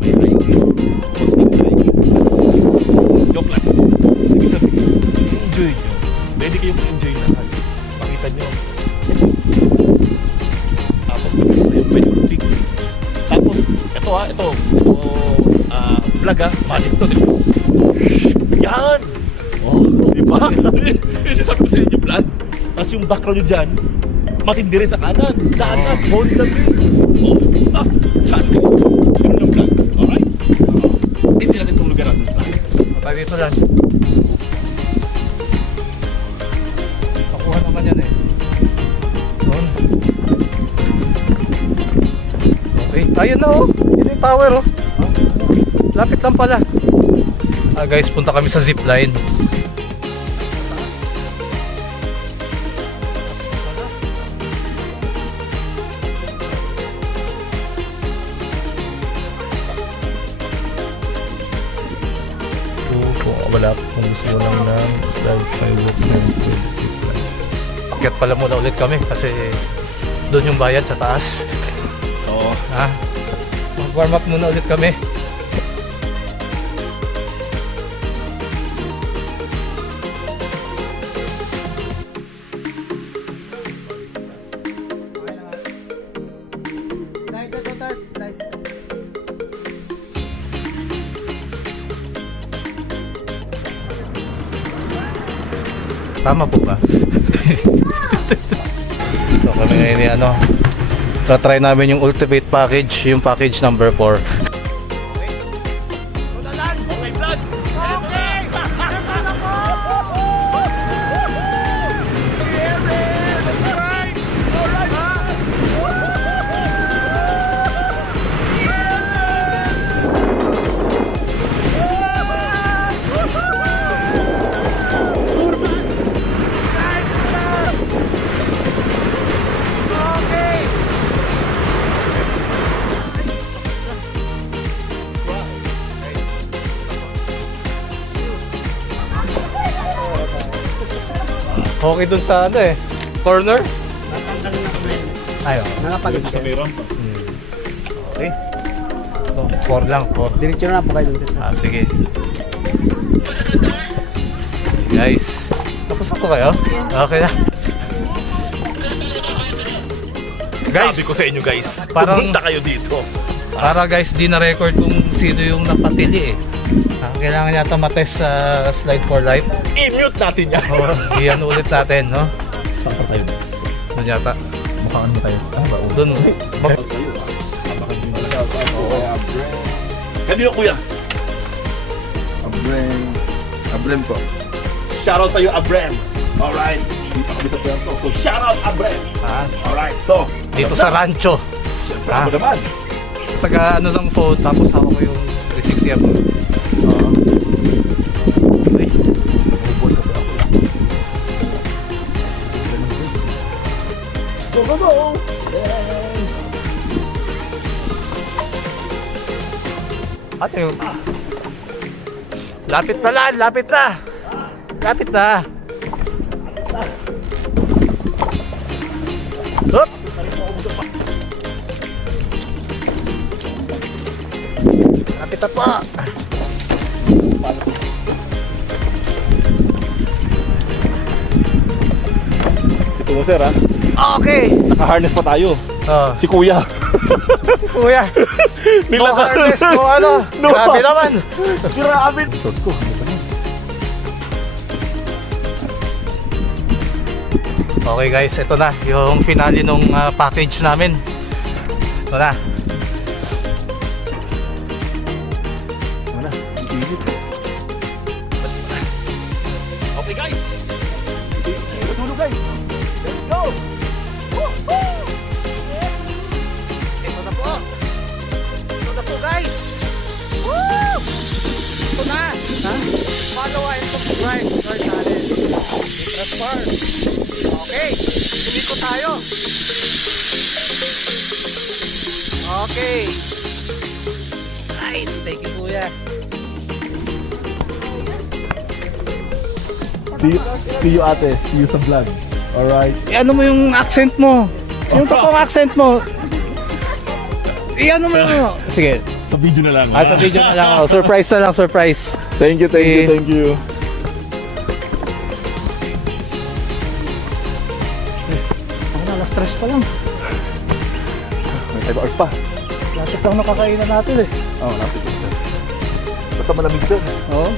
may hiking, konting hiking. Joke lang. Ibig sabihin, enjoy nyo. Pwede kayong enjoy lahat. Pakita nyo. Tapos pwede mag-picnic. Tapos, ito vlog magic to, di ba? Yan! Oh, di ba? Kasi sabi ko sa inyo, vlog. Tapos yung background nyo dyan, matindi rin sa kanan. Dagat, hold lang rin. Oh, saan kayo? Ganun yung vlog. Alright? Hindi natin itong lugar natin vlog. Patay dito lang. Pakuha naman yan eh. Doon. Okay, ayun na oh. Yun yung tower oh. Lapit lang pala. Guys, punta kami sa zipline. Wala kung gusto lang ng slide skywalk ng zipline. Akyat pala muna ulit kami kasi doon yung bayad sa taas. So, mag-warm up muna ulit kami. Tama po ba? So kami ngayon try namin yung ultimate package, yung package number 4. okay vlog! Okay! Okay dun sa corner? Ayo. Nakapag-isa sa may ramp. Okay. So, 4 lang, 4. Diretso na po kayo dito sa... Sige. Guys, tapos ako kayo? Okay na. Guys, Sabi ko sa inyo guys, parang- pumunta kayo dito. Para guys, di na record kung sino yung napatili eh. Kailangan yata matest sa slide for life. I-mute natin yan. Iyan ulit natin, no? Saan pa tayo next? Doon yata. Mukhaan mo tayo. Ano ba? Doon. Kanino kuya? Abrem po. Shoutout sa'yo Abrem. Alright. Hindi pa kami sa puerto. So shoutout Abrem. Alright. So, Dito sa rancho. siyempre ako naman. Taga lang phone, tapos hawak ko yung 360 mo. Ay. Ubod kasi ako lang. Go, go, go! Ano yun? Lapit na lang, lapit na! Lapit na! Hop! Lapit na po! Ito mo sir ha. Okay! Naka-harness pa tayo. Si kuya. Kuya! No harness, no ano! No Grabe naman! Grabe! Okay guys, ito na yung finale nung package namin. Ito na. Okay guys. Tulog guys. Let's go. Ito na po. Ito na po guys. Woo! Ito na. Follow and subscribe to our channel. Interest Farm. Okay. Dito tayo. Okay. Nice. Thank you kuya. See you ate. See you sa vlog. Alright. Ano mo yung accent mo? Yung totoong accent mo. Iyan mo na. Sige. Sa video na lang. Sa video na lang ako. Surprise na lang, surprise. Thank you, thank you. Ako na, alas 3 pa lang. May 5 hours pa. Lapit lang nakakainan natin eh. Oo, lapit yun, sir. Basta malamig, sir. Oo.